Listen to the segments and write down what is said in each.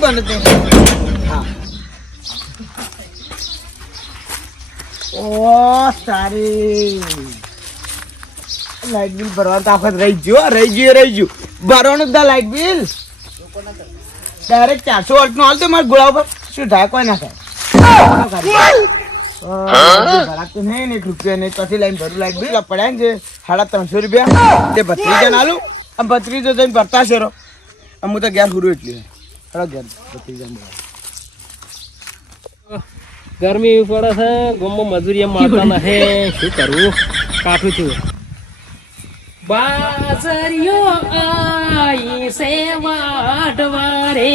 બને સારી. Light bill ભરવાનું તો આખત રહી ગયો રહી ગયો રહી ગયું ભરવાનું જ લાઈટ બિલ ડાયરેક્ટ ચારસો વોલ્ટ નો હાલ તો મારા ગોળા ઉપર શું થાય કોઈ ના થાય ભરાતું નહીં એક રૂપિયા નહીં પછી લાઈન ભરું લાઈટ બિલ પડ્યા ને સાડા ત્રણસો રૂપિયા. તે ભત્રીજા ના આલું. આમ ભત્રીજો જઈને ભરતા છે રો. આમ હું તો ગેસ હુરું એટલી ભત્રીજા ગરમી એવી પડે છે ગમો મજૂરી એમ મળતા નહીં શું કરવું કાઠું થયું. બાજરીઓ આઈ સેવા વાઢવારે.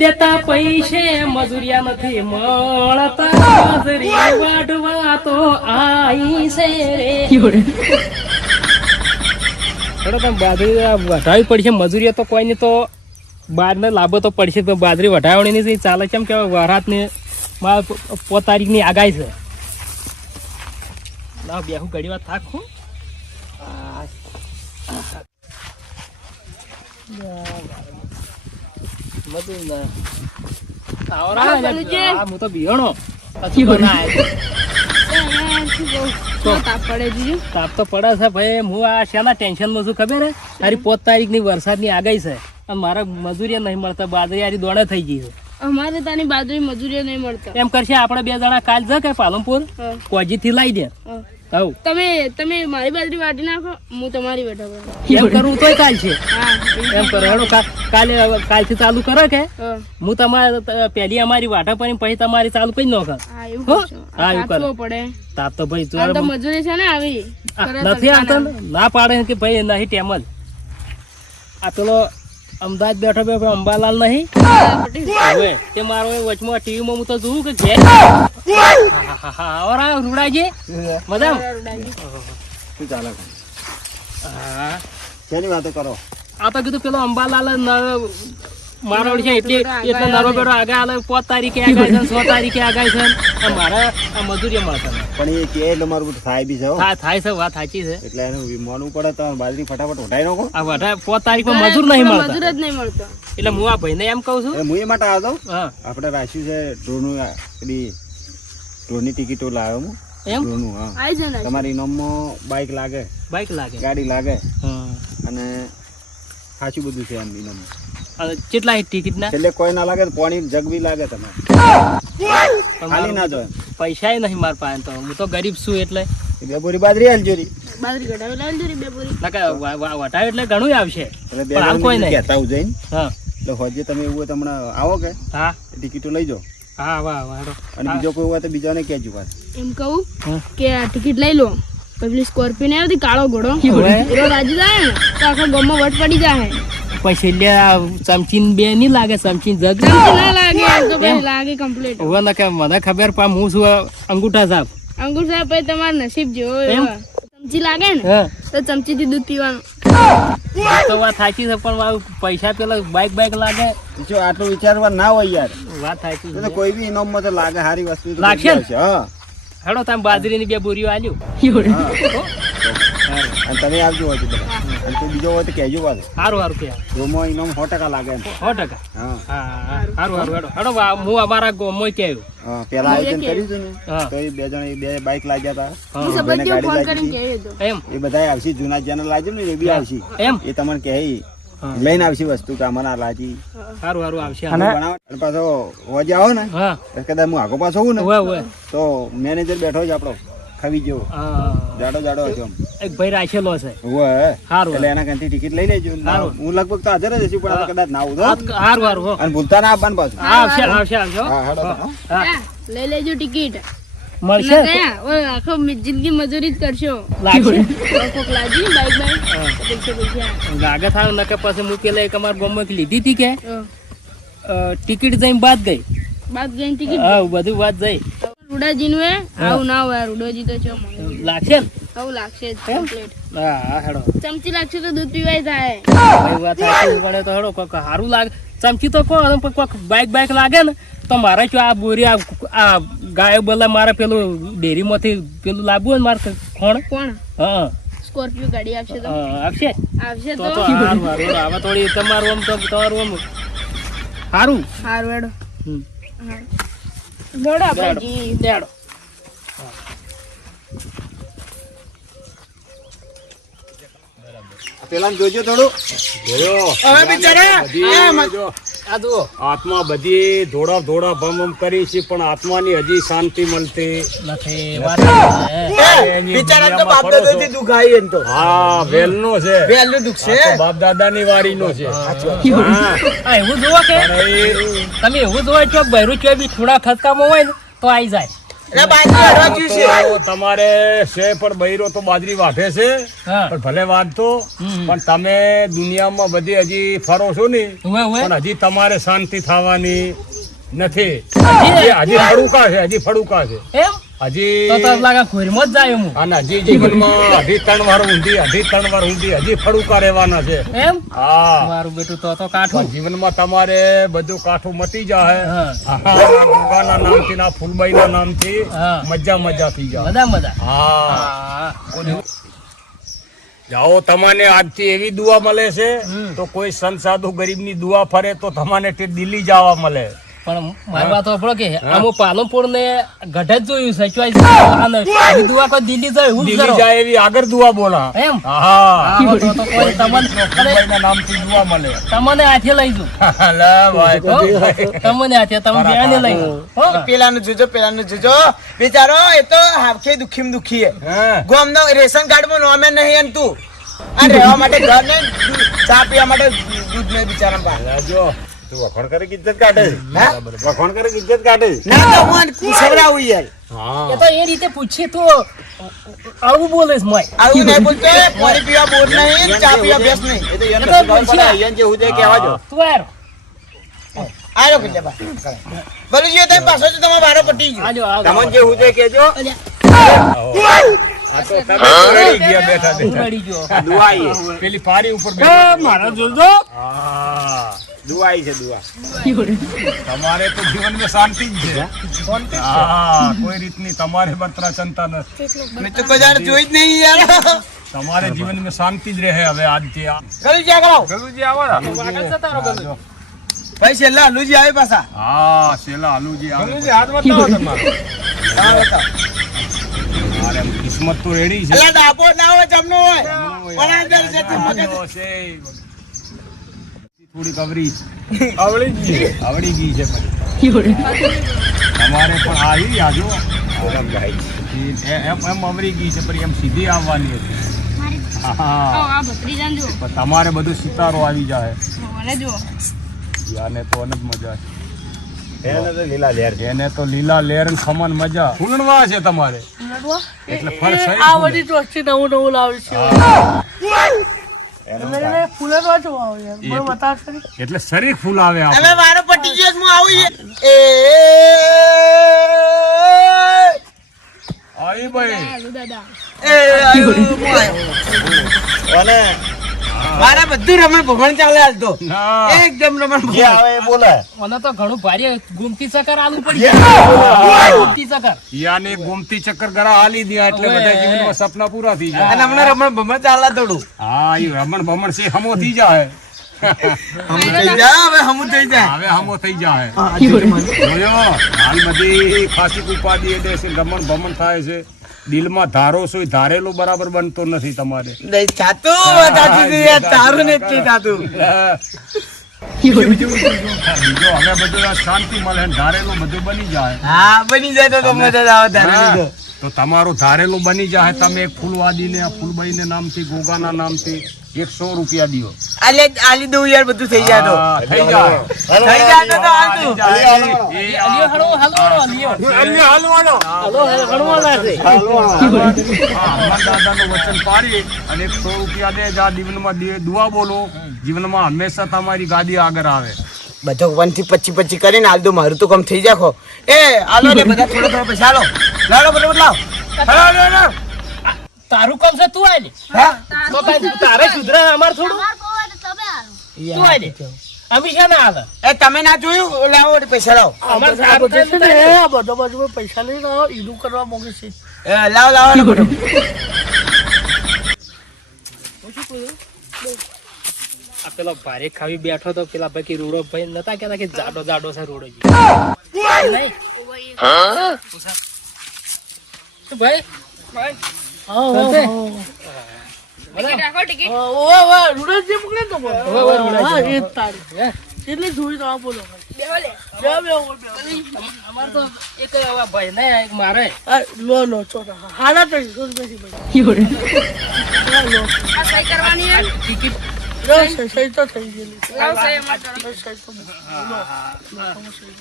દેતા પૈસે મજૂરિયા નથી મળતા બાજરી વાઢવા તો આઈ છે રે. તમે બાજરી વઢાવી પડશે મજૂરીઓ તો કોઈ નહીં તો બહારને લાભો તો પડશે તો બાજરી વઢાવણી નહીં ચાલે કેમ કે વરાતને મારા પો તારીખની આગાહી છે. ના, બેહું ઘડી વાત થાક હું તો બિહણો પછી તાપ તો પડે છે ભાઈ હું આ શેના ટેન્શનમાં છું ખબર હે તારી પોત તારીખની વરસાદની આગાહી છે અને મારા મજૂરી નહીં મળતા. બાજરી આરી દોડે થઈ ગઈ છે અમારે તાની બાજરી મજૂરી નહીં મળતા એમ કરશે આપણે બે જણા કાલ જ કે પાલનપુર? કોજી થી લાવી દે. તમે તમે મારી બાજરી વાટી નાખો હું તમારી વટાવું એમ કરું તોય કાલ છે. એમ કરો. હેડો કા- કાલે કાલથી ચાલુ કરો કે? હું. તમારે પહેલી અમારી વાટા પર પછી તમારી ચાલુ કરી નાખો. હા એવું હા, એવું કરો. પડે. તાપ તો ભાઈ આ તો મજૂરી છે ને આવી. નથી આવતા ના? પાડે કે ભાઈ નહીં ટેમ જ આ પેલો અમદાવાદ બેઠો બેઠો અંબાલાલ નહીં? હવે તે મારો વચમાં ટીવીમાં હું તો જોઉં કે ઘેર આવરા રૂડાજી? મજા શું ચાલે? હા. શેની વાતો કરો? આ તો કીધું પેલો અંબાલાલ મારવડ છે એટલે એટલે નરો બેડો આગળ આલે પોત તારીખે આગાય છે સો તારીખે આગાય છે. મારા આ મજૂરી મળતા પણ એ કે એટલે મારું થાય બી છે હા. થાય થાય છે વાત સાચી છે. એટલે એનું મોનવું પડે તો બાજરી ફટાફટ ઉઠાઈ નાખો. આ વઢા પોત તારીખમાં મજૂર નહીં મજૂર જ નહીં મળતો. એટલે હું આ ભાઈને એમ કહું છું. હું એ માટે આવ્યો હા. આપણે રાખ્યું છે ડ્રોનું પેલી ડ્રોની ટિકિટો લાવ્યો હું. એમ? ડ્રોનું હા. તમારી નોમમાં બાઇક લાગે. બાઈક લાગે. ગાડી લાગે. અને સાચું બધું છે એમ ઇનામમાં કેટલા ટિકિટ ના એટલે કોઈ ના લાગે તો પાણી જગ બી લાગે તમે ખાલી ના જોઈએ પૈસા નહીં માર પાસે તો. હું તો ગરીબ છું એટલે. બે બોરી બાજરી હાલજો રી બાજરી બે વટાવે એટલે ઘણું આવશે. એટલે બે કોઈ નહીં. કહેતા જઈને. હા. એટલે હોજે તમે એવું તમને હમણાં આવો કે. હા. ટિકિટો લઈ જાઓ. હા વાહ વાહ. અને બીજો કોઈ હોય તો બીજાને કહેજો પાછું એમ કહું કે આ ટિકિટ લઈ લો. પછી પેલી સ્કોર્પિયો આવતી કાળો ઘોડો? એનો રાજી જાય ને તો આખો ગામમાં વટ પડી જાય. પછી લે ચમચીન બે નહીં લાગે ચમચીન જગ ચમચી ના લાગે તો પછી લાગે કમ્પ્લીટ હવે ના કે મને ખબર પા હું છું અંગૂઠા સાહેબ અંગૂઠા સાહેબ પછી તમારો નસીબ જેવો એમ? ચમચી લાગે ને તો ચમચી થી દૂધ પીવાનું. તો વાત સાચી છે પણ મારું પૈસા પેલા બાઈક બાઈક લાગે. જો આટલું વિચારવા ના હોય યાર. વાત સાચી તો કોઈ બી ઇનામમાં તો લાગે સારી વસ્તુ લાગશે હા. હેડો તમે બાજરીની બે બોરીઓ આલ્યું. અને તમે આવજો હોય બધા. અને કોઈ બીજો હોય તો કહેજો પાછું. સારું સારું કે જોમાં ઇનામ સો ટકા લાગે એમ. સો ટકા? હા. હા હા સારું સારું હેડો. હેડો હું અમારા પેલા આયોજન કર્યું હતું ને તો એ બે જણ બે બાઇક લાગ્યા હતા ગાડી લાગી એમ? એ બધા આવશે જૂના જેને લાગ્યું ને એ બી આવશે. એમ? એ તમને કહે. લઈને આવશે વસ્તુ કે અમારા લાજી સારું સારું આવશે અને પાછો હોજે આવો ને કદાચ હું આગો પાછો હું ને તો મેનેજર બેઠો જ આપણો ખવી જેવો. હા. જાડો જાડો હતો એક ભાઈ રાખેલો છે હોય સારું એટલે એના કંથી ટિકિટ લઈ લેજો. સારું. હું લગભગ તો હાજર જ છું પણ આ કદાચ ના આવું તો. સારું સારું અને ભૂલતા ના આપવાનું પાછું. આવશે આવશે આવશે લઈ લેજો ટિકિટ મળશે? આખો જિંદગી મજૂરી જ કરશો. લાગશે લાગી બાઈક બાઈક લાગે થાય નકે પછી મૂકેલા એક અમારા ગામમાં લીધી હતી કે? ટિકિટ જઈને બાદ ગઈ. બાદ ગઈ ટિકિટ? હા બધું વાત જઈ. રૂડાજી નું આવું ના હોય રૂડાજી તો છો લાગશે આવું લાગશે જ હા હેડો. ચમચી લાગશે તો દૂધ પીવાય થાય. વાત પડે તો હેડો કોક સારું લાગે. ચમચી તો કહો કોક બાઈક બાઈક લાગે ને તો મારે શું આ બોરી આ આ ગાયો બોલા મારે પેલું ડેરીમાંથી પેલું લાવવું હોય ને મારે ખોણ કોણ? હા. સ્કોર્પિયો ગાડી આપશે તો? હા, આપશે આવશે તો તો? તો હારું, હારું. હવે થોડી તમારું આમ તો તમારું આમ સારું હારું હેડો. હમ. દોડો આપણે. દેડો. દેડો. પેલા જોજો થોડું. હવે બિચારા બધી એ મત- જો, આ જુઓ. આત્મા બધી ધોળા ધોળા ભમ ભમ કરી છે પણ આત્માની હજી શાંતિ મળતી નથી. છે. બિચારા તો બાપ છો. દાદાથી દુખાય એમ તો. હા વેલનો છે. વેલનું દુઃખ છે? બાપ દાદાની વાડીનો છે. હા. હા, એવું જોવો કે તમે એવું જોવો છો બૈરું બી થોડા ખતકામાં હોય ને તો આવી જાય. તમારે છે પણ બૈરો તો બાજરી વાઢે છે પણ ભલે હમ. પણ તમે દુનિયામાં બધી હજી ફરો છો ને. પણ હજી તમારે શાંતિ થવાની નથી. હજી? ફડુકા છે હજી ફડુકા છે. એમ? હજી તો લાગે ખોરીમાં જ જાય હું. અને હજી જીવનમાં હજી ત્રણ વાર ઊંધી હજી ત્રણ વાર ઊંધી હજી ફડુકા રહેવાના છે. એમ? હા. મારું બેટું તો તો કાઠું. જીવનમાં તમારે બધું કાઠું મટી જાય ગંગાના નામથી ના ફૂલબાઈના નામથી મજા મજા થઈ જાય મજા મજા. હા. હા. જાઓ તમને આજથી એવી દુઆ મળે છે તો કોઈ સંત સાધુ ગરીબની દુઆ ફરે તો તમને તે દિલ્હી જવા મળે. પણ મારી વાત સાંભળો કે આમ પાલનપુર ને ગઢ જ જોયું છે ચોઈસ અને એવી કોઈ દિલ્હી જાય હું દિલ્હી જાય એવી આગળ દુવા બોલા. એમ? હા તો કોઈ તમને નામથી દુવા મળે. તમને હાથે લઈ જો લે ભાઈ તો તમને હાથે તમે બેને લઈ હો? પેલાનું જોજો પેલાનું જોજો. બિચારો એ તો હાફે દુખીમ દુખી હે. ગોમનો રેશન કાર્ડમાં નોમે નહીં અન તું. આ રહેવા માટે ઘર ને ચા પીવા માટે દૂધ નહીં બિચારા પાસે જો. તું વખણ કરે કે ઇજ્જત કાઢે? વખણ કરે કે ઇજ્જત કાઢે? ના તો હું આને યાર. હા. એ તો એ રીતે પૂછીએ તો આવું બોલે છે આવું નહીં બોલતો પાણી પીવા બોર નહીં ચા પીવા ભેંસ નહીં. એ તો પૂછ્યા. તું યાર આયો કે બા બોલું જો તમે પાછો તો તમારો વારો પટી ગયો. આજો આજો તમને જે હુજે આ તો તમે રડી ગયા બેઠા બેઠા ઉઘાડી ગયો. પેલી પારી ઉપર બેઠા મારા જોજો. હા. દુઆઈ છે દુઆ. તમારે તો જીવનમાં શાંતિ જ છે. હા કોઈ રીતની તમારે બત્રા ચિંતા નથી મેં તો કોઈ જાણે જોઈ જ નહીં યાર. તમારે જીવનમાં શાંતિ જ રહે હવે આજથી ગલુજી આવો. ને. વાગલ છે તારો ગલું. ભાઈ છેલ્લા હલુજી આવે પાછા. હા શેલા હાલુજી આવે હા બતાવો. અરે કિસ્મત તો રેડી છે. એટલે ડાબો ના હોય જમનો હોય. પણ અંદર છે મગજ છે. થોડીક અવરી આવડી ગઈ. આવડી ગઈ છે. તમારે પણ આવી આજો એમ એમ અવરી ગઈ છે પણ એમ સીધી આવવાની હતી. તમારે બધું સિતારો આવી જાય. યાને તો અનજ મજા છે. એને તો લીલા લેર ને ખમણ મજા. ફૂલણવા છે તમારે. એટલે ફળ નવું નવું એટલે શરીર ફૂલ આવે હવે વારો પટી ગયો હું આવું એ આવી ભાઈ દાદા. એ આયો. મારે બધું રમણ ભમણ ચાલે હાલ તો. એકદમ રમણ ભમણ. મને તો ઘણું ભારે ગુમતી ચક્કર આલુ પડી. ગુમતી ચક્કર. યાને ગુમતી ચક્કર ગરા હાલી દે એટલે બધા જીવનમાં સપના પૂરા થઈ જાય. અને હમણાં રમણ ભમણ ચાલે થોડું હા એ રમણ ભમણ છે હમો થઈ જાય. જાય હવે હમું થઈ જાય. હવે હમો થઈ જાય. જોયો હાલ ઉપાધિ એટલે છે રમણ ભમણ થાય છે. દિલમાં ધારો છો ધારેલું બરાબર બનતો નથી તમારે. નહીં થાતું તારું બીજો હવે બધું શાંતિ મળે ધારેલું બધું બની જાય. હા બની જાય તો તમને આવે. તો તમારું ધારેલું બની જાય તમે એક ફૂલવાદીને આ ફૂલબાઈને નામથી ગોગાના નામથી એકસો રૂપિયા દિયો આલે આલી દઉં યાર બધું થઈ જાય તો થઈ જાય થઈ જાય તો તો હાલ તું. એ અલિયો હળો હળો અલિયો હલો હે હનુમાન છે હા, દાદાનું વચન પાડી અને એકસો રૂપિયા દે જા જીવનમાં દુઆ બોલો જીવનમાં હંમેશા તમારી ગાદી આગળ આવે બધો વનથી પચી પચી કરીને આલ દો મારું તો કમ થઈ જાખો એ આલો ને બધા થોડો થોડો પૈસા લાડો બટો લાવ લાવ લાવ. તારું કામ છે તું આલે હા? તો ભાઈ તારે સુધરા અમાર થોડું? ના આલે એ તમે ના લાવો લાવો. અમાર સાહેબ છે ને આ બધો બાજુ પેલો ભારે ખાવી બેઠો તો પેલા ભાઈ રૂડો ભાઈ નતા કેતા કે જાડો જાડો છે રૂડો. તો ભાઈ ભાઈ. મારે. લો, લો, ચોટા. હાડા ત્રણસો રૂપિયાથી ભાઈ. હા, લો. આ સહી કરવાની ટિકિટ સહી- સહી તો થઈ ગયેલી. લાવ સહી.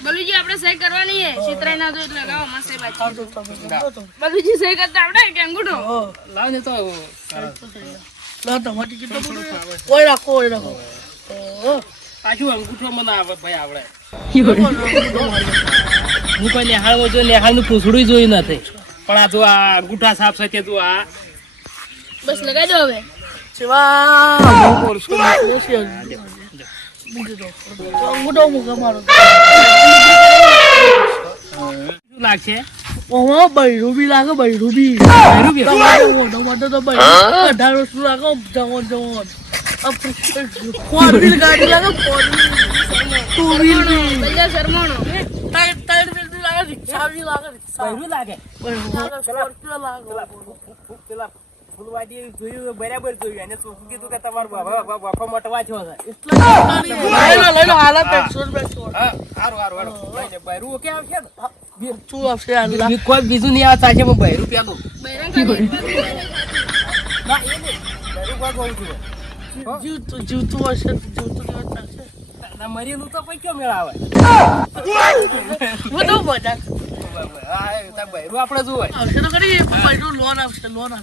બલુજી આપણે કરવાની હે? ચિત્રાઈ ના દો એટલે લાવો અમાર સહી. બલુજી કરતા આવડે કે અંગૂઠો? લાવ ને તો. લો, તમારી ટિકિટ તો ઓય રાખો, ઓય રાખો. પાછું અંગૂઠો મને આવે? ભાઈ આવડે. હું કોઈ નિહાળમાં જો નિહાળનું પૂછડું જોયું નથી. પણ આ જો આ અંગૂઠા સાફ છે તે જો આ? બસ લગાવી દો હવે. શિવા, મોટો કોર્સો નીકળે છે. મૂકી દો. તો અંગૂઠો મારો. શું લાગશે ઓમાં બૈરું બી લાગે બૈરું બી બૈરું બી? તમારે ઓઢો તો બૈરું અઢાર લાગે જવાન જવાન ફોર વ્હીલ ગાડી લાગે ફોર વ્હીલ ટુ વ્હીલ બી શરમાણો ટાયર ટાયર વ્હીલ બી લાગે રિક્ષા બી લાગે રિક્ષા બૈરું લાગે બૈરું લાગે સ્કોર્પિયો લાગે પેલા જોયું બરાબર જોયું એને શું કીધું કે તમારું બાપા બાપા મોટવા છો છે. એટલે લઈ લો લો હાલત હા બૈરું કે આવશે કોઈ બીજું નહીં આવતા છે બૈરું પેલું બૈરંગ ના એ નહીં. બૈરું કોઈ કહું છું. જીવતું જીવતું હશે જીવતું દિવસ ચાલશે. મરેલું તો ક્યાં મેળાવે. હું તો મજાક. આપણે જોવાય. આવશે તો ખરી બૈરું લોન આપશે લોન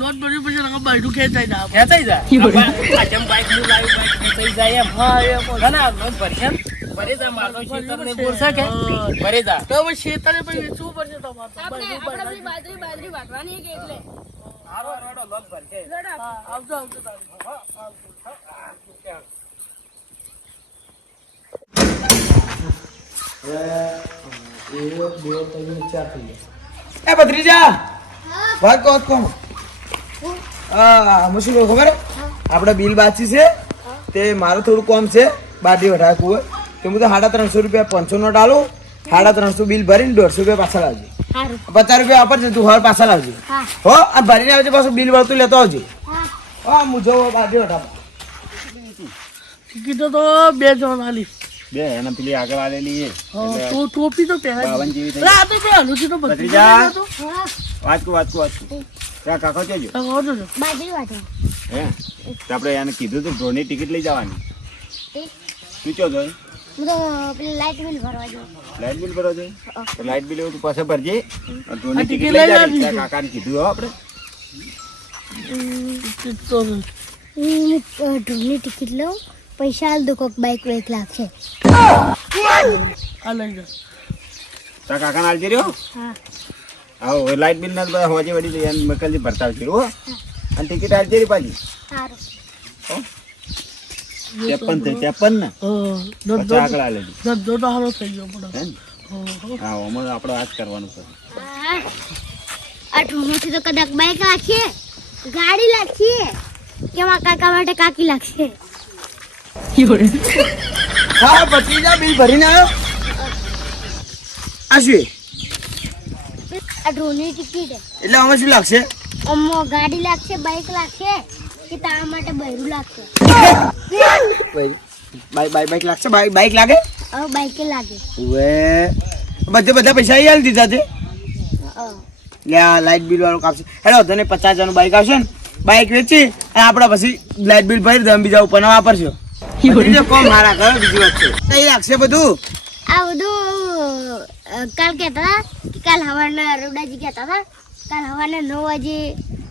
લોન ભર્યું પછી નકર બૈરું ખેંચાઈ જાય. ખેંચાઈ જાય? આ જેમ બાઈકનું લાવ્યું બાઈક ખેંચાઈ જાય એમ. હા એમ ના ના લોન ભરશે ને? જા મારો ખેતરને બોલશે કે? હા. જા તો હવે શેતાને પછી વેચવું પડશે તમારે? આપણે આપણે બાજરી બાજરી વાટવાની કે એટલે. હારો રેડો લોન ભરશે. લડો. હા, આવજો આવજો તારે. એ ભત્રીજા વાત કહો કોણ? હા હું શું કહું ખબર? આપણે બિલ બાચી છે. તે મારું થોડું કોમ છે. બાટી વઢાકું હોય. તો હું તો સાડા ત્રણસો રૂપિયા પાંચસો નોટ આલું. સાડા ત્રણસો બિલ ભરીને દોઢસો રૂપિયા પાછા લાવજે. પચાસ રૂપિયા વાપરજે તું હવે પાછા લાવજે. હો. આ ભરીને આવજે પાછું બિલ વળતું લેતો આવજે. હા. હું જોઉં બાટી વઢા ટિકિટો તો બે જણ આલી. બે એને પેલી આગળ આવેલી એ તો ટોપી તો પહેરાવી બાવન જેવી થઈ આ તો પેલા હલુથી તો બધું. વાંચકું વાંચકું વાંચકું. ત્યાં કાકો છે જો હા, આવજો જો. બાજરી વાટો હે? તો આપણે એને કીધું તું ડ્રોની ટિકિટ લઈ જવાની. શું ચો જોઈ હું તો પેલી લાઈટ બિલ ભરવા જાઉં લાઇટ બિલ ભરો જોઈ તો લાઇટ બિલ એવું તું પાસે ભરજે. ડ્રોની ટિકિટ લઈ જવાની. કાકાને કીધું હો આપણે. ટિકિટ તો ટિકિટ લઉં. પૈસા હાલ દો કોક બાઈક લાગશે આ લઈ જા. કાકાને હાલતી રહ્યો? હા. આવો લાઇટ બિલ ના બધા હોજે વડી તો એને મકલજી ભરતા આવશે હો. અને ટિકિટ આવજે રી પાછી. ચેપન થઈ ત્રેપન ને? આગળ થઈ ગયો પણ હે ને? હા અમારે આપણે આ જ કરવાનું છે. હા. આ ઢોરમાંથી તો કદાચ બાઈક રાખીએ ગાડી લાગશે કેવા કાકા માટે કાકી લાગશે હા ભત્રીજા બિલ ભરીને આવ્યો. આ શું? આ ડ્રોનની ટિકિટ એટલે આમાં શું લાગશે? અમો ગાડી લાગશે બાઈક લાગશે કે તારા માટે બૈરું લાગશે? બાઈક બાઈક લાગશે? બાઈક બાઈક લાગે? હવે બાઈકે લાગે. હવે બધે બધા પૈસા આવી આલ દીધા છે હા. લે આ લાઇટ બિલ વાળું કાપશે. હેલો તને પચાસ હજારનું બાઈક આવશે ને? બાઈક વેચી અને આપણે પછી લાઇટ બિલ ભરી દે બીજા ઉપર વાપરશો. બીજો કોમ મારા કરો બીજી વાત છે. કઈ લાગશે બધું? આ બધું કાલ કહેતા હતા કે કાલ હવાના રવડાજી કહેતા હતા કાલ હવાના નવ વાગે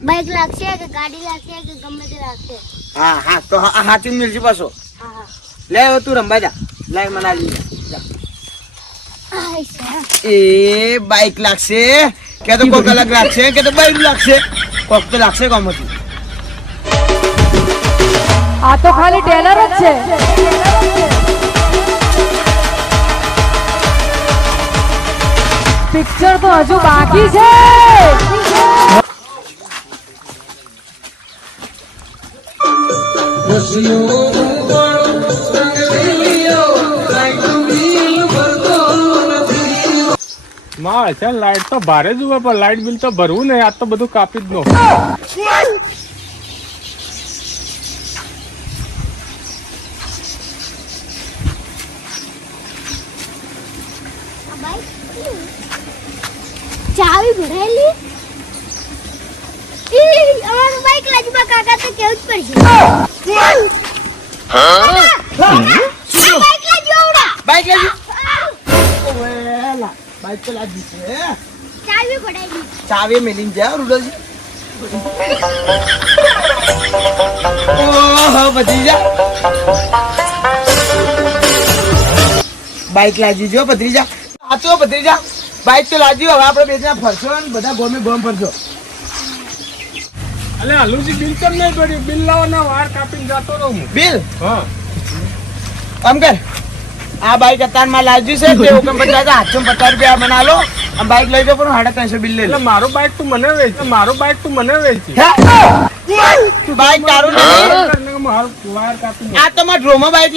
બાઈક લાગશે કે ગાડી લાગશે કે ગમે તે લાગશે? હા હા તો હા હાથી મિલશે પાછો. હા હા. લે હવે તું રમવા જા. લાઈ મને આલી જા. એ બાઈક લાગશે કે તો કોક અલગ લાગશે કે તો બાઈક લાગશે? કોક તો લાગશે કોમથી આ તો ખાલી ટેલર જ છે. પિક્ચર તો હજુ બાકી છે. માં લાઈટ તો ભારે જ હોય પણ લાઈટ બિલ તો ભરવું ને આ તો બધું કાપી જ નો ચાવી ભરાયેલી? ઈ અમારું બાઈક લાજમાં કાકા તો કેવું જ પડશે. બાઈક લાજો આવડા. બાઈક લેજો. ઓવેલા બાઈક તો લાગી છે ચાવી ભરાયેલી. ચાવી મેલીને જાય રૂડલજી. ઓહો બાઈક લાજી જો ભત્રીજા. સાચો ભત્રીજા. બાઈક તો લાજી હવે આપણે બે જણા ફરશો ને બધા ગોમે ગોમ ફરશો. અલે હાલુજી બિલ કેમ નહીં પડ્યું બિલ લાવવાના વાર કાપીને જતો રહું હું. બિલ? હા. આમ કર. આ બાઈક અત્યારમાં લાજ્યું છે તે હુકમ પચાસ આઠસો પચાસ રૂપિયા મને આલો આ બાઈક લઈ જાવ પણ સાડા ત્રણસો બિલ લઈ મારો લો મારું બાઈક તું મને વેચ. મારો બાઈક તું મને વેચ? બાઈક તારું નહીં મારું વાર કાપી આ તો મારા ડ્રોમાં બાઈક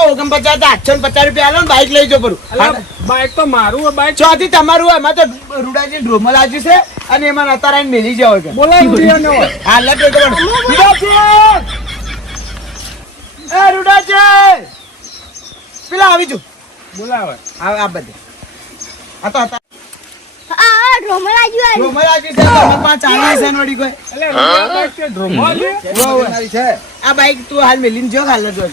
લાગ્યું ઓગણ પચાસ આઠસો ને પચાસ રૂપિયા આલો ને બાઈક લઈ જાઓ પરું બાઈક તો મારું બાઈક ચોથી તમારું એમાં તો રૂડાજી ડ્રોમાં લાગ્યું છે અને એમાં અત્યારે મેલી જાવ કે બોલાય રૂડિયાને હોય. હા લટ એક વાર. રૂડાજી! એ રૂડાજી! પેલા આવી છું બોલાવે આ બધે તો ડ્રોમર છે કોઈ એટલે બાઈક તે ડ્રોમાં લે. આ બાઈક તું હાલ મેલીને જો હાલ જો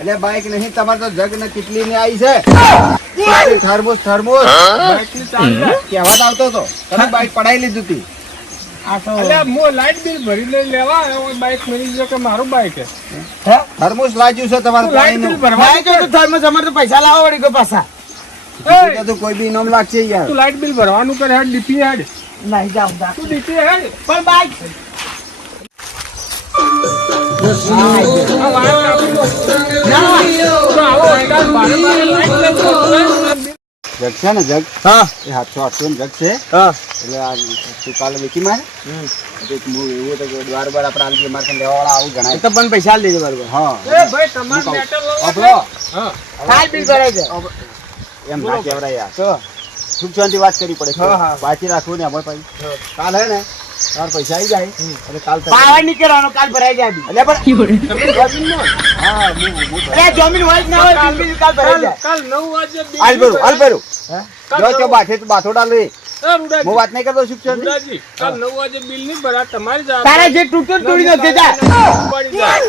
એટલે બાઈક નહીં તમારે તો જગ ને કેટલી ની આવી છે. Thermos thermos. લાય. કહેવાત આવતો હતો. તમે બાઈક પડાઈ લીધું હતી. આ તો એટલે મો લાઈટ બિલ ભરી લઈ લેવા બાઈક મળી ગયો કે મારું બાઈક હે? થર્મોસ લાગ્યું છે તમારે લાઈટ બિલ ભરવા થર્મોસ અમારે તો પૈસા લાવો વળી કોઈ પાછા. તો કોઈ બી ઇનામ લાગશે યાર. તું લાઈટ બિલ ભરવાનું કરે હેડ ડીપી હેડ. નહીં જાઉં જા. તું ડીપી હેડ. પણ બાઈક જગ છે ને જગ હા. એ સાતસો આઠસો જગ છે હા. એટલે આ તું કાલે વેચી મારે એક મૂળ એવું હતું કે દ્વાર બાર આપણે આલી મારે લેવા વાળા આવું એ ગણાય તો પણ પૈસા લેજો બરોબર હા. એ ભાઈ તમારે મેટર આપણો હા. હાલ બિલ ભરાય છે એમ ના કહેવાય યાર સુખ શાંતિ વાત કરવી પડે. બાકી રાખવું ને અમારે પછી કાલ હે ને તાર પૈસા આવી જાય. અને કાલ પાવર નહીં કરવાનો કાલ ભરાઈ જાય બિલ. એટલે પણ હા હું હું અરે જમીન હોય ના હોય બિલ કાલ ભરાઈ જાય. કાલ 9 વાગે હાલ ભરું હાલ ભરું. જો જો બાથે બાથોડા લે એ હું વાત નહીં કરતો શાંતિ કાલ 9 વાગે બિલ નહીં ભરા તમારી જવાબદારી. તારા જે તૂટ્યું તોડી નાખજે જા પડી જાય